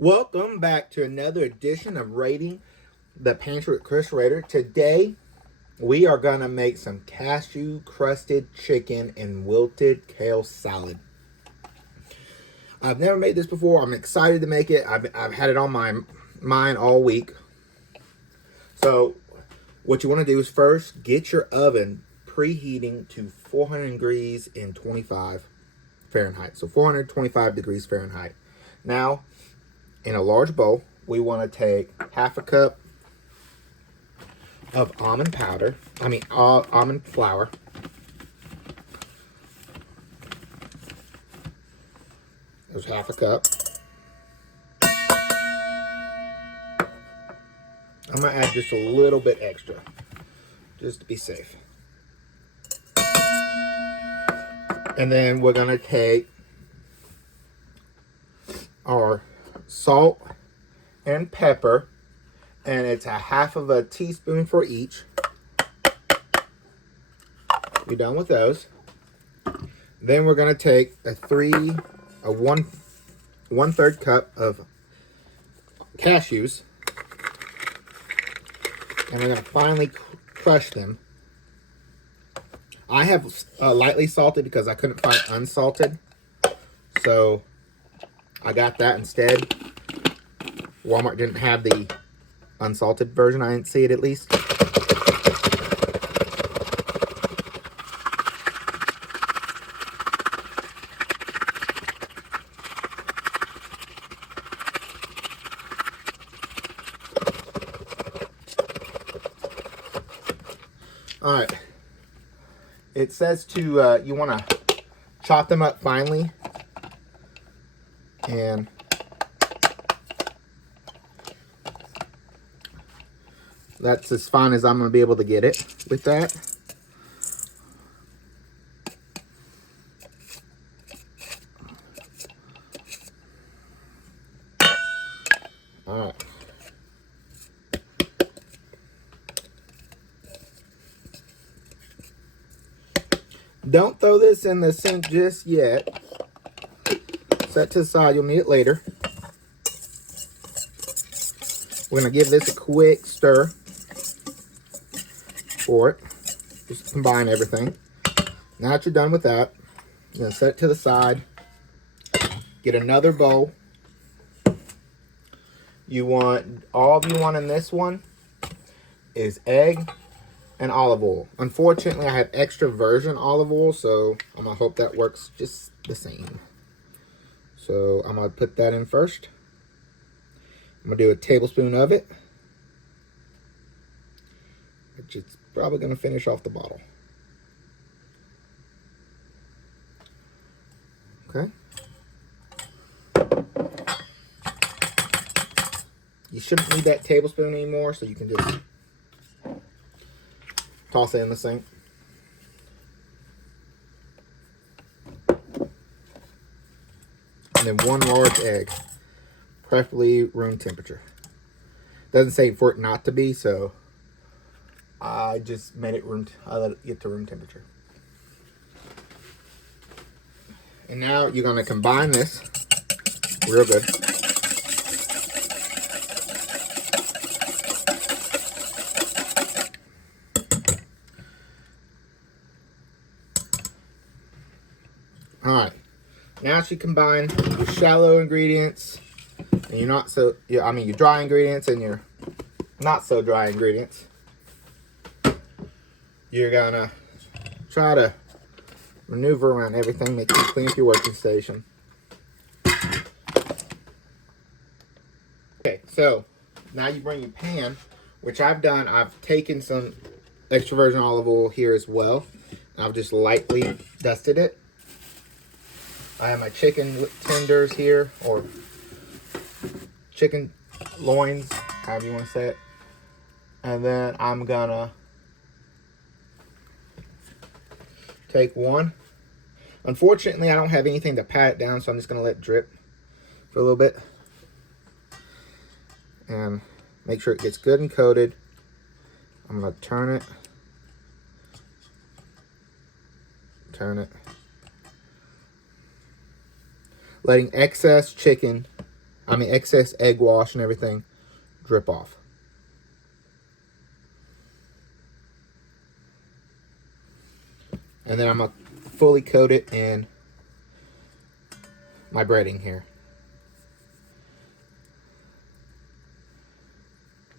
Welcome back to another edition of Rating the Pantry with Chris Rader. Today, we are going to make some cashew crusted chicken and wilted kale salad. I've never made this before. I'm excited to make it. I've had it on my mind all week. So, what you want to do is first get your oven preheating to 400 degrees in 25 Fahrenheit. So, 425 degrees Fahrenheit. Now, in a large bowl, we want to take half a cup of almond flour. There's half a cup. I'm going to add just a little bit extra, just to be safe. And then we're going to take our salt and pepper, and it's a half of a teaspoon for each. We're done with those. Then we're going to take one-third cup of cashews, and we're going to finely crush them. I have lightly salted because I couldn't find unsalted, so I got that instead. Walmart didn't have the unsalted version. I didn't see it, at least. All right. It says to you want to chop them up finely, and that's as fine as I'm going to be able to get it with that. All right. Don't throw this in the sink just yet. Set to the side. You'll need it later. We're going to give this a quick stir for it. Just combine everything. Now that you're done with that, you're going to set it to the side. Get another bowl. All you want in this one is egg and olive oil. Unfortunately, I have extra virgin olive oil, so I'm going to hope that works just the same. So I'm going to put that in first. I'm going to do a tablespoon of it, which is probably going to finish off the bottle. Okay. You shouldn't need that tablespoon anymore, so you can just toss it in the sink. And then one large egg, preferably room temperature. Doesn't say for it not to be, so I just made it I let it get to room temperature. And now you're going to combine this real good. All right. Now you combine your shallow ingredients and your dry ingredients and your not so dry ingredients. You're gonna try to maneuver around everything, make sure you clean up your working station. Okay, so now you bring your pan, which I've done. I've taken some extra virgin olive oil here as well. I've just lightly dusted it. I have my chicken tenders here, or chicken loins, however you want to say it. And then I'm gonna take one. Unfortunately, I don't have anything to pat it down, so I'm just gonna let it drip for a little bit. And make sure it gets good and coated. I'm gonna turn it. Letting excess chicken excess egg wash and everything drip off. And then I'm going to fully coat it in my breading here.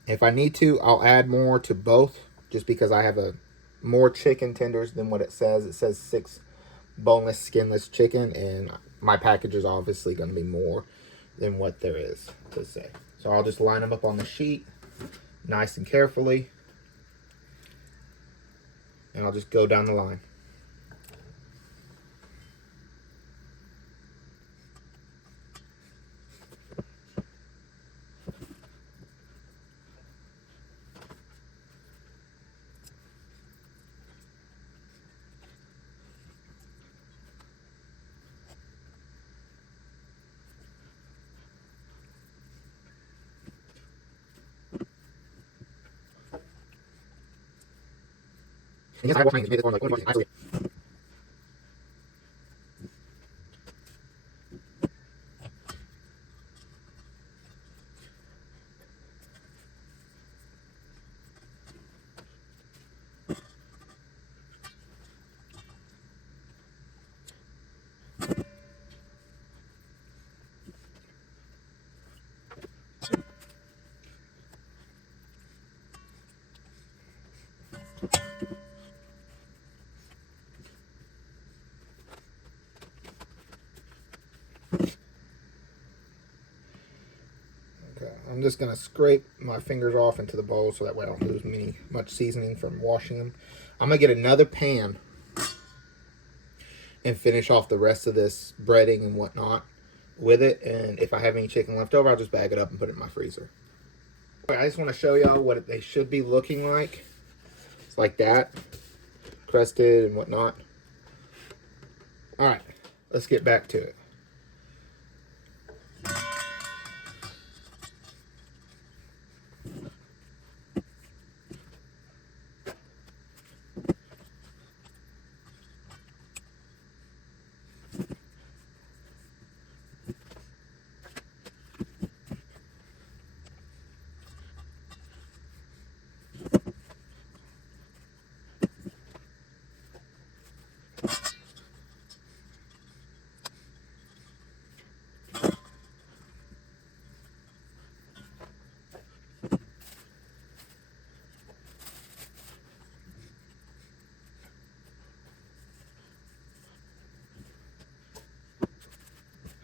If I need to, I'll add more to both, just because I have more chicken tenders than what it says. It says 6 boneless, skinless chicken, and my package is obviously going to be more than what there is to say. So I'll just line them up on the sheet nice and carefully, and I'll just go down the line. And yes, I wash my hands. Made this one like actually. Okay, I'm just gonna scrape my fingers off into the bowl so that way I don't lose much seasoning from washing them. I'm gonna get another pan and finish off the rest of this breading and whatnot with it. And if I have any chicken left over, I'll just bag it up and put it in my freezer. I just want to show y'all what they should be looking like. It's like that, crusted and whatnot. All right, let's get back to it.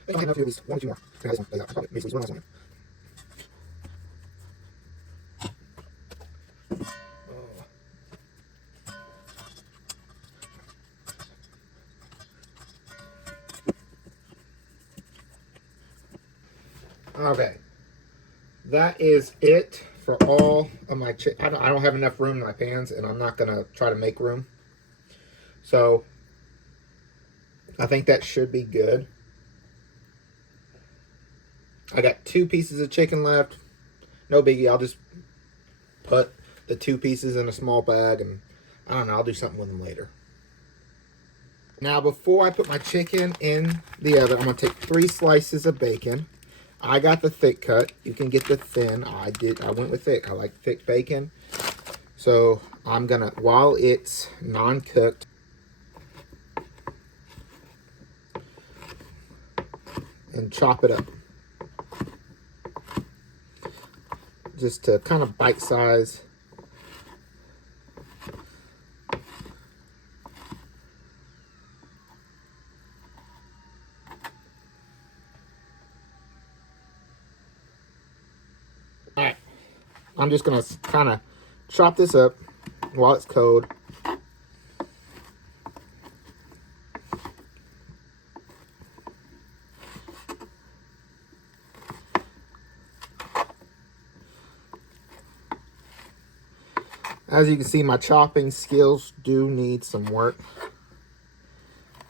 I think I have to do at least 1 or 2 more. This one, maybe at least one last one. Okay, that is it for all of my chicken. I don't have enough room in my pans, and I'm not gonna try to make room. So I think that should be good. I got 2 pieces of chicken left. No biggie. I'll just put the 2 pieces in a small bag, and I don't know, I'll do something with them later. Now, before I put my chicken in the oven, I'm going to take 3 slices of bacon. I got the thick cut. You can get the thin. I went with thick. I like thick bacon. So I'm going to, while it's non-cooked, and chop it up. Just to kind of bite size. Alright, I'm just going to kind of chop this up while it's cold. As you can see, my chopping skills do need some work.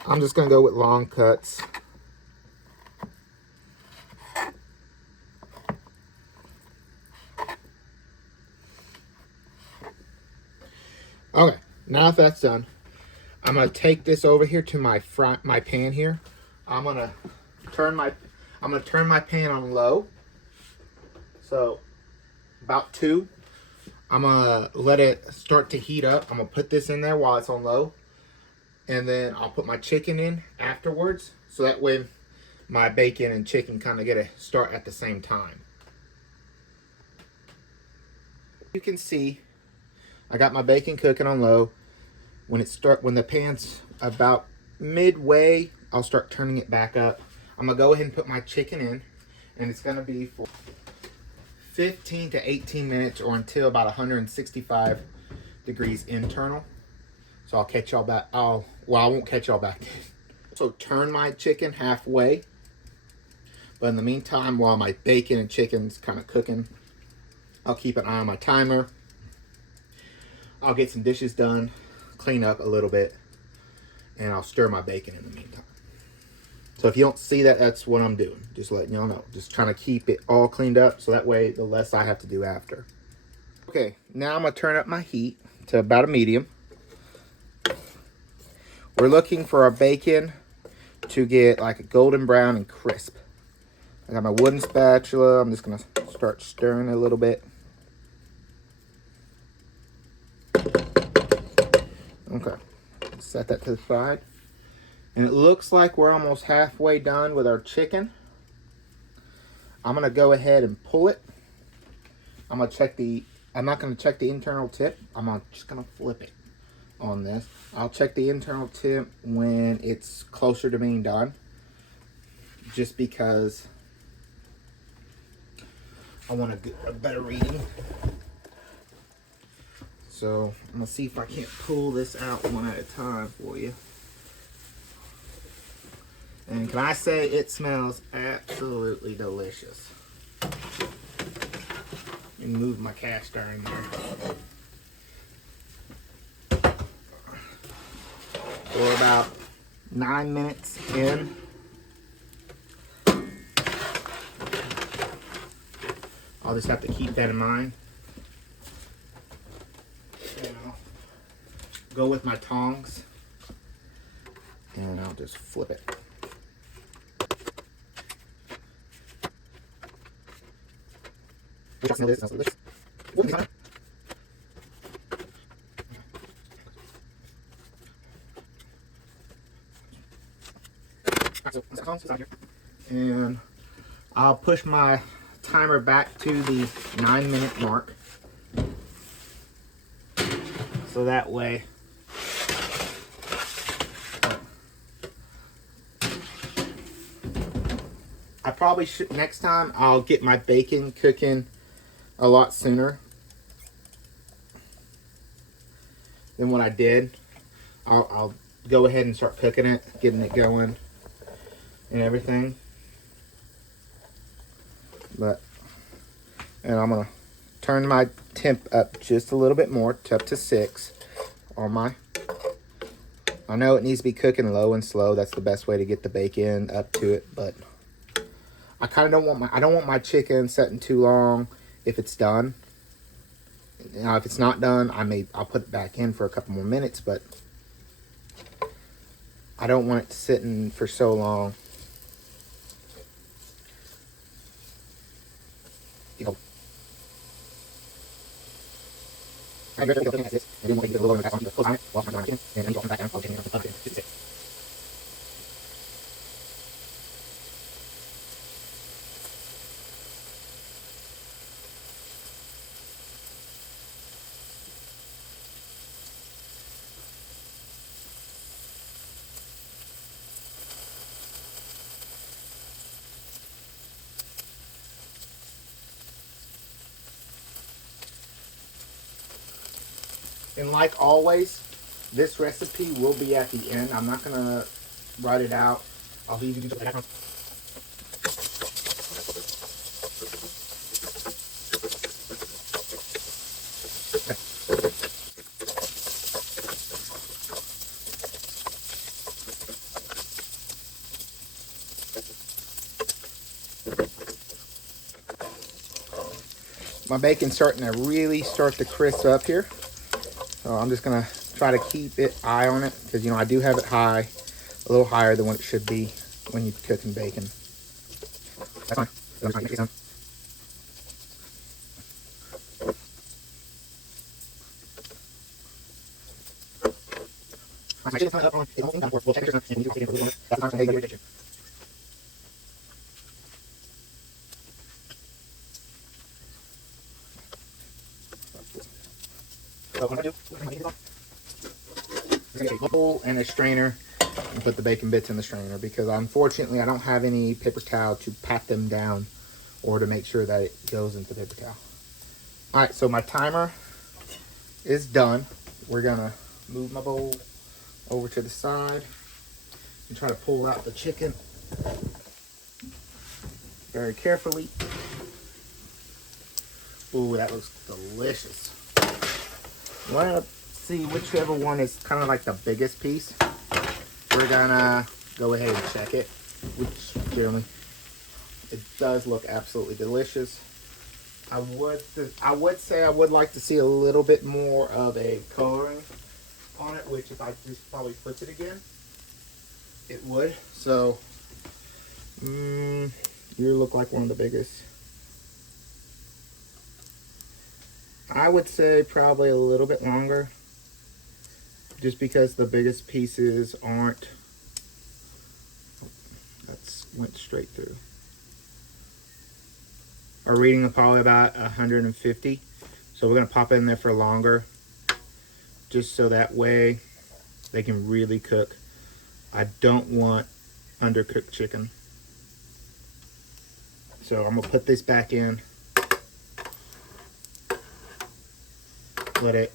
I'm just going to go with long cuts. Okay, now that that's done, I'm going to take this over here to my pan here. I'm going to turn my pan on low. So about 2. I'm gonna let it start to heat up. I'm gonna put this in there while it's on low, and then I'll put my chicken in afterwards, so that way my bacon and chicken kind of get a start at the same time. You can see I got my bacon cooking on low. When the pan's about midway, I'll start turning it back up. I'm gonna go ahead and put my chicken in, and it's gonna be for 15 to 18 minutes, or until about 165 degrees internal. So I'll catch y'all back. I won't catch y'all back. So turn my chicken halfway. But in the meantime, while my bacon and chicken's kind of cooking, I'll keep an eye on my timer. I'll get some dishes done, clean up a little bit, and I'll stir my bacon in the meantime. So if you don't see that, that's what I'm doing. Just letting y'all know. Just trying to keep it all cleaned up, so that way the less I have to do after. Okay, now I'm going to turn up my heat to about a medium. We're looking for our bacon to get like a golden brown and crisp. I got my wooden spatula. I'm just going to start stirring a little bit. Okay, set that to the side. And it looks like we're almost halfway done with our chicken. I'm going to go ahead and pull it. I'm not going to check the internal tip. Just going to flip it on this. I'll check the internal tip when it's closer to being done, just because I want to get a better reading. So I'm going to see if I can't pull this out one at a time for you. And can I say it smells absolutely delicious. And move my cast iron there. For about 9 minutes in. I'll just have to keep that in mind. And I'll go with my tongs, and I'll just flip it. And I'll push my timer back to the 9-minute mark, so that way I probably should, next time I'll get my bacon cooking a lot sooner than what I did. I'll go ahead and start cooking it, getting it going and everything. And I'm gonna turn my temp up just a little bit more, up to 6 on my. I know it needs to be cooking low and slow. That's the best way to get the bacon up to it, but I kind of don't want my chicken setting too long if it's done. Now, if it's not done, I'll put it back in for a couple more minutes, but I don't want it sitting for so long. You know. And like always, this recipe will be at the end. I'm not gonna write it out. I'll leave you to do that. My bacon's starting to really start to crisp up here. So I'm just gonna try to keep it eye on it, because I do have it high, a little higher than what it should be when you're cooking bacon. That's fine. My chicken's coming up on, it's almost time for, we'll check your and you can see it. That's the time to make your chicken. So what I do, I'm going to get a bowl and a strainer and put the bacon bits in the strainer because unfortunately I don't have any paper towel to pat them down or to make sure that it goes into the paper towel. All right, so my timer is done. We're gonna move my bowl over to the side and try to pull out the chicken very carefully. Ooh, that looks delicious. You want to see whichever one is kind of like the biggest piece. We're gonna go ahead and check it, which generally it does look absolutely delicious. I would say I would like to see a little bit more of a coloring on it, which if I just probably flip it again, it would. So you look like one of the biggest. I would say probably a little bit longer, just because the biggest pieces aren't. That's went straight through. Our reading is probably about 150, so we're gonna pop it in there for longer, just so that way they can really cook. I don't want undercooked chicken, so I'm gonna put this back in. Let it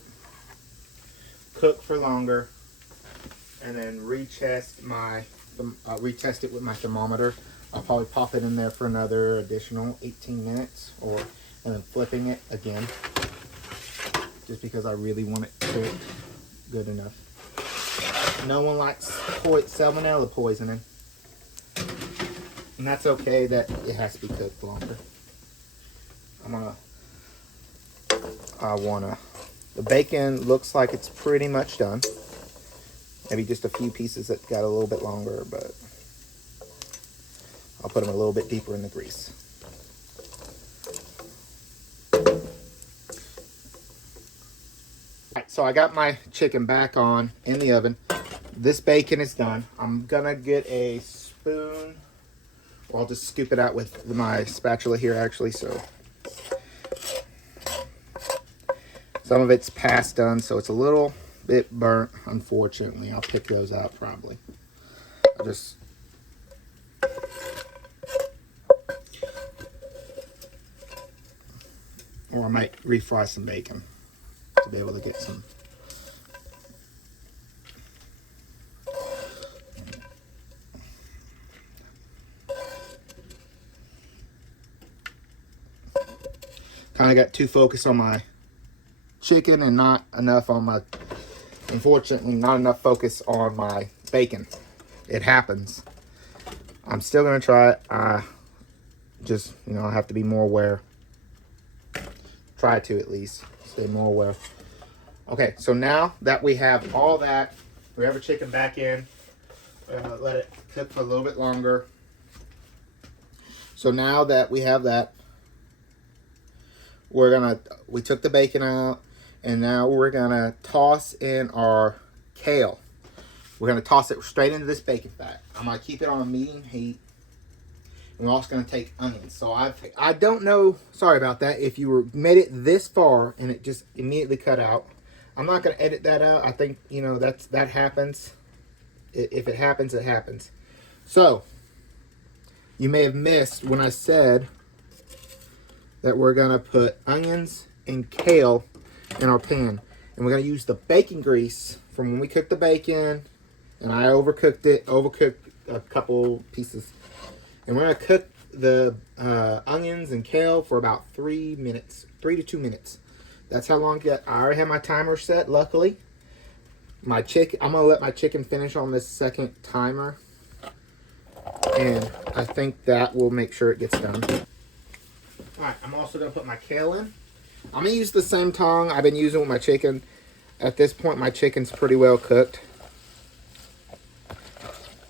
cook for longer, and then retest it with my thermometer. I'll probably pop it in there for another additional 18 minutes, and then flipping it again, just because I really want it cooked good enough. No one likes salmonella poisoning, and that's okay that it has to be cooked longer. The bacon looks like it's pretty much done. Maybe just a few pieces that got a little bit longer, but I'll put them a little bit deeper in the grease. Alright, so I got my chicken back on in the oven. This bacon is done. I'm gonna get a spoon. Well, I'll just scoop it out with my spatula here actually, so some of it's past done, so it's a little bit burnt, unfortunately. I'll pick those out probably. Or I might refry some bacon to be able to get some. Kind of got too focused on my chicken and not enough on my, unfortunately, not enough focus on my bacon. It happens. I'm still gonna try it. I have to be more aware. Try to at least stay more aware. Okay, so now that we have all that, we have our chicken back in. We're gonna let it cook for a little bit longer. So now that we have that, we took the bacon out, and now we're gonna toss in our kale. We're gonna toss it straight into this bacon fat. I'm gonna keep it on a medium heat. And we're also gonna take onions. So I don't know, sorry about that, if you made it this far and it just immediately cut out. I'm not gonna edit that out. I think, that happens. If it happens, it happens. So, you may have missed when I said that we're gonna put onions and kale in our pan, and we're going to use the bacon grease from when we cooked the bacon, and I overcooked a couple pieces, and we're going to cook the onions and kale for about 3 to 2 minutes. That's how long I already have my timer set. Luckily, I'm going to let my chicken finish on this second timer, and I think that will make sure it gets done. All right, I'm also going to put my kale in. I'm going to use the same tong I've been using with my chicken. At this point, my chicken's pretty well cooked.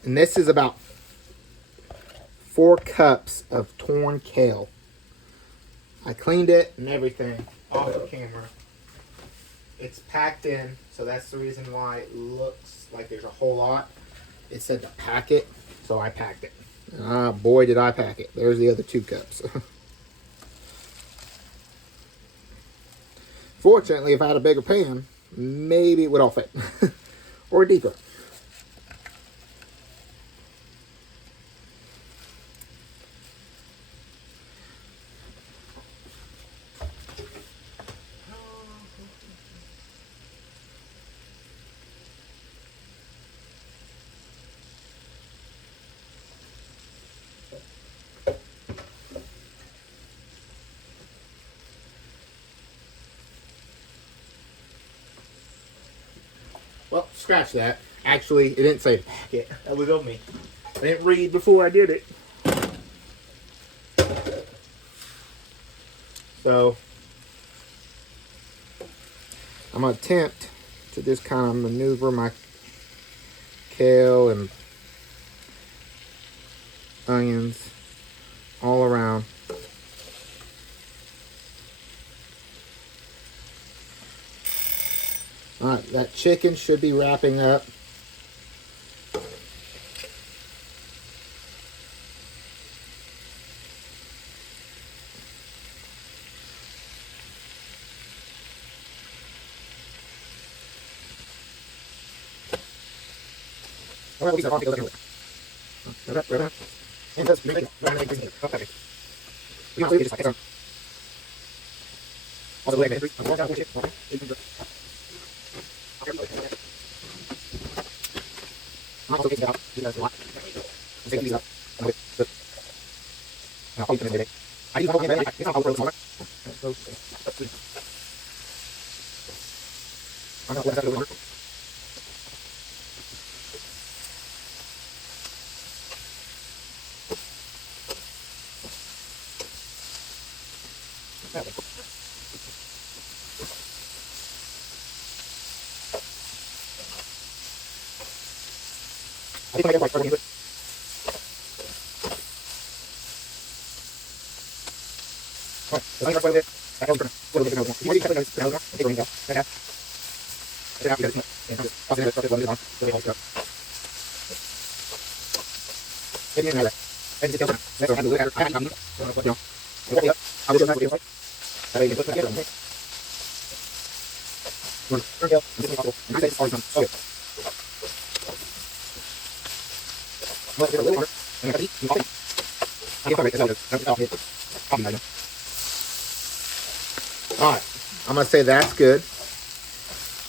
And this is about 4 cups of torn kale. I cleaned it and everything off the camera. It's packed in, so that's the reason why it looks like there's a whole lot. It said to pack it, so I packed it. Ah, boy, did I pack it. There's the other 2 cups. Fortunately, if I had a bigger pan, maybe it would all fit. Or deeper. Well, scratch that. Actually, it didn't say to pack it. That was on me. I didn't read before I did it. So, I'm going to attempt to just kind of maneuver my kale and onions all around. Alright, that chicken should be wrapping up. Alright, I'm going to say that's good.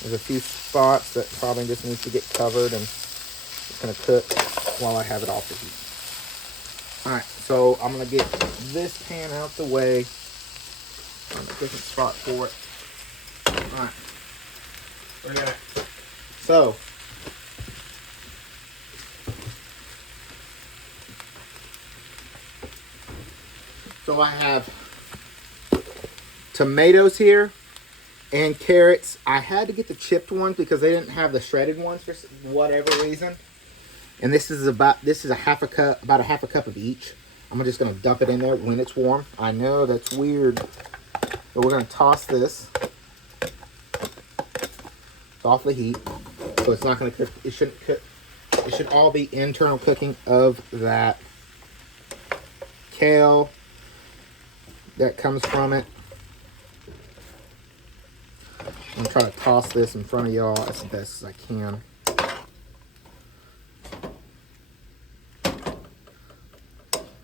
There's a few spots that probably just need to get covered, and it's going to cook while I have it off the heat. Alright, so I'm going to get this pan out the way. On a different spot for it. Alright, we're going to... So I have tomatoes here and carrots. I had to get the chipped ones because they didn't have the shredded ones for whatever reason. And this is about a half a cup, about a half a cup of each. I'm just gonna dump it in there when it's warm. I know that's weird, but we're gonna toss this. It's off the heat, so it's not gonna cook. It shouldn't cook. It should all be internal cooking of that kale that comes from it. I'm gonna try to toss this in front of y'all as best as I can.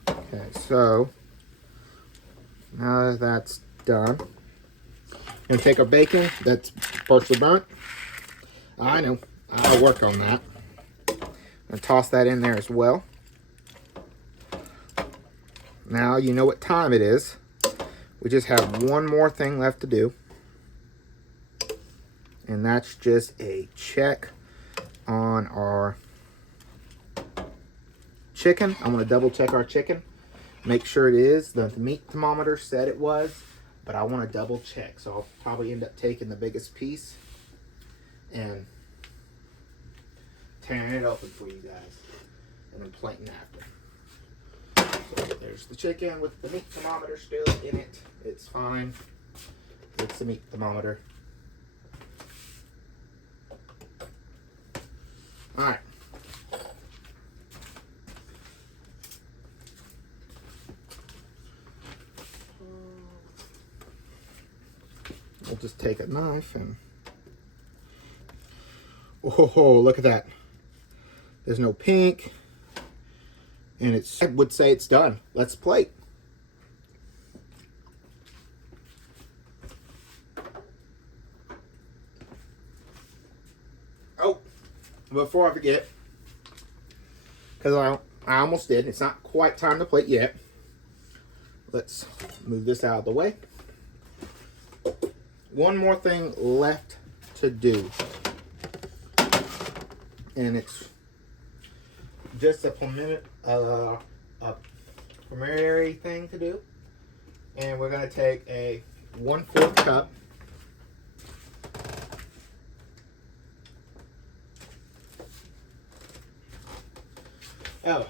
Okay, so now that that's done, I'm gonna take our bacon that's partially burnt. I know, I'll work on that. I'm gonna toss that in there as well. Now you know what time it is. We just have one more thing left to do. And that's just a check on our chicken. I'm going to double check our chicken. Make sure it is. The meat thermometer said it was, but I want to double check. So I'll probably end up taking the biggest piece and tearing it open for you guys. And then plating after. So there's the chicken with the meat thermometer still in it. It's fine. It's the meat thermometer. just take a knife and... Oh, look at that. There's no pink. And it's, I would say it's done. Let's plate. Oh, before I forget, because I almost did. It's not quite time to plate yet. Let's move this out of the way. One more thing left to do. And it's just a preliminary thing to do. And we're going to take a 1/4 cup Oh,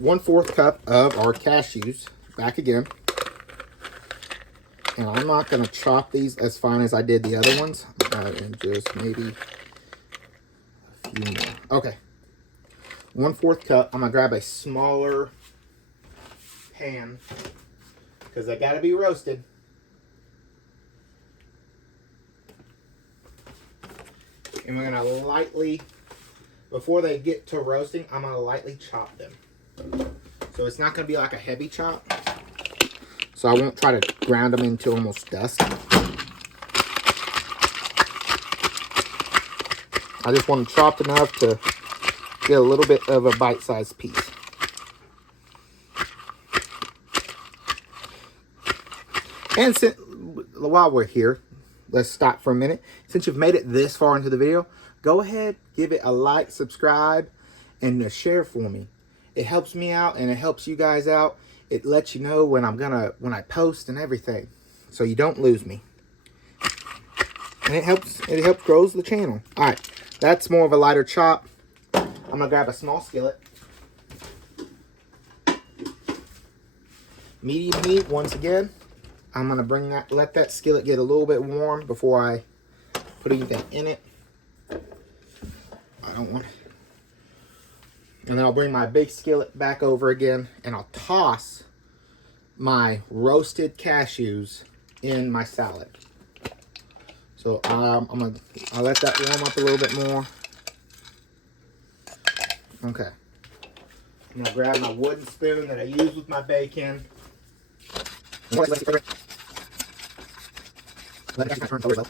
1/4 cup of our cashews, back again. And I'm not going to chop these as fine as I did the other ones, and just maybe a few more. Okay, 1/4 cup. I'm going to grab a smaller pan, because they got to be roasted. And we're going to lightly, before they get to roasting, I'm going to lightly chop them. So it's not going to be like a heavy chop. So I won't try to ground them into almost dust. I just want them chopped enough to get a little bit of a bite-sized piece. And while we're here, let's stop for a minute. Since you've made it this far into the video, go ahead, give it a like, subscribe, and a share for me. It helps me out and it helps you guys out. It lets you know when I post and everything, so you don't lose me. And it helps grows the channel. All right, that's more of a lighter chop. I'm gonna grab a small skillet. Medium heat once again. I'm gonna let that skillet get a little bit warm before I put anything in it. I don't want it. And then I'll bring my big skillet back over again, and I'll toss my roasted cashews in my salad. So I'll let that warm up a little bit more. Okay. I'm gonna grab my wooden spoon that I use with my bacon. Let the cashews turn over as well.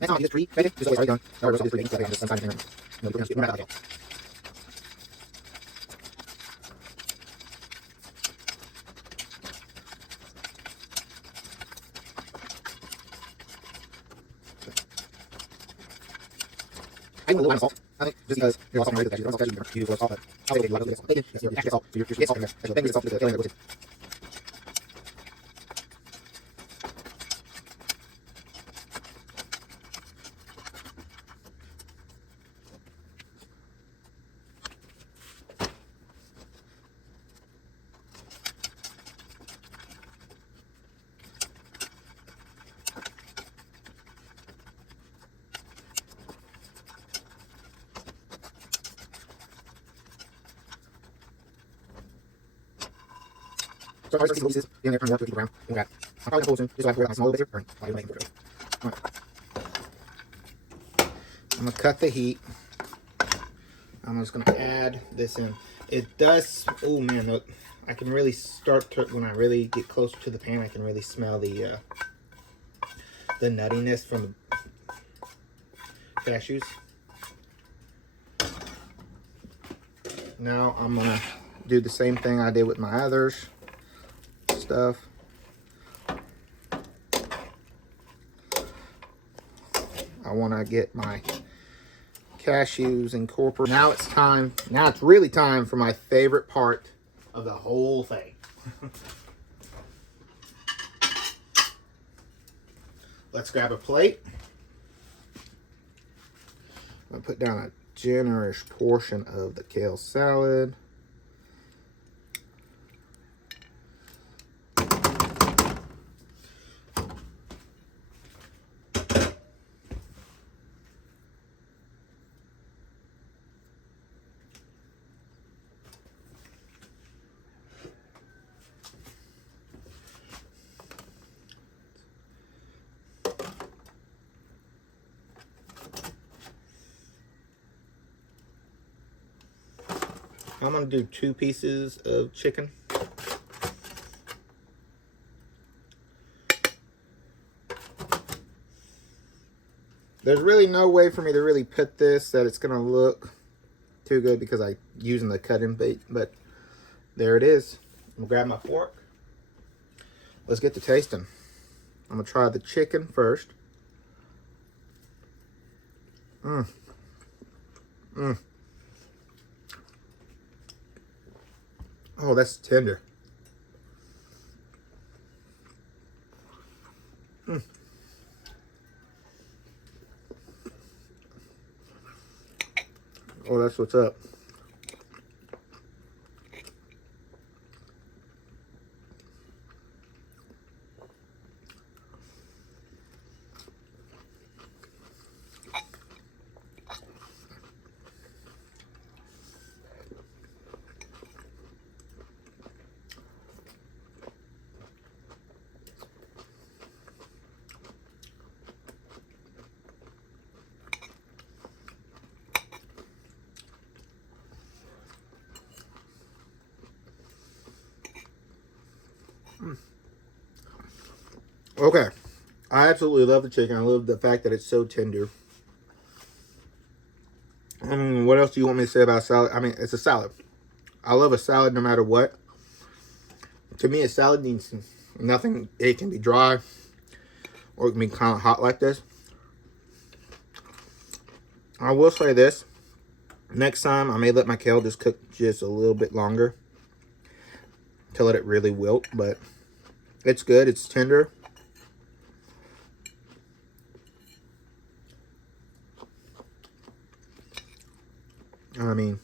Next time I use this tree bacon, this is already done. I already roasted this tree bacon, so I just sometimes we're gonna get I want a little amount of salt. I think just because there's also some cashews, there's also cashews, you use salt, but I'll say a little bit of salt. Bacon, you actually get salt, so you're getting salt in there. So bacon is salt to the kale that goes in. So I always see the pieces in there, turn it up to keep it brown. Okay. I'm probably gonna pull soon, just so I can pour it on a small little bit here, or I'll make it. Alright. I'm gonna cut the heat. I'm just gonna add this in. It does, oh man, look, I can really start to, when I really get closer to the pan, I can really smell the nuttiness from the cashews. Now I'm gonna do the same thing I did with my others. Stuff. I want to get my cashews incorporated. Now it's time. Now it's really time for my favorite part of the whole thing. Let's grab a plate. I'm gonna put down a generous portion of the kale salad. I'm going to do 2 pieces of chicken. There's really no way for me to really put this that it's going to look too good because I'm using the cutting bait, but there it is. I'm going to grab my fork. Let's get to tasting. I'm going to try the chicken first. Oh, that's tender. Oh, that's what's up. Okay. I absolutely love the chicken. I love the fact that it's so tender. What else do you want me to say about salad? I mean, it's a salad. I love a salad no matter what. To me, a salad needs nothing. It can be dry or it can be kind of hot like this. I will say this. Next time, I may let my kale just cook just a little bit longer to let it really wilt, but it's good. It's tender. I mean,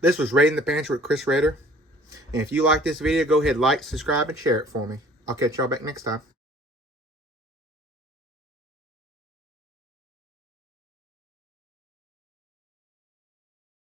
this was Raiding the Pantry with Chris Rader. And if you like this video, go ahead, like, subscribe, and share it for me. I'll catch y'all back next time.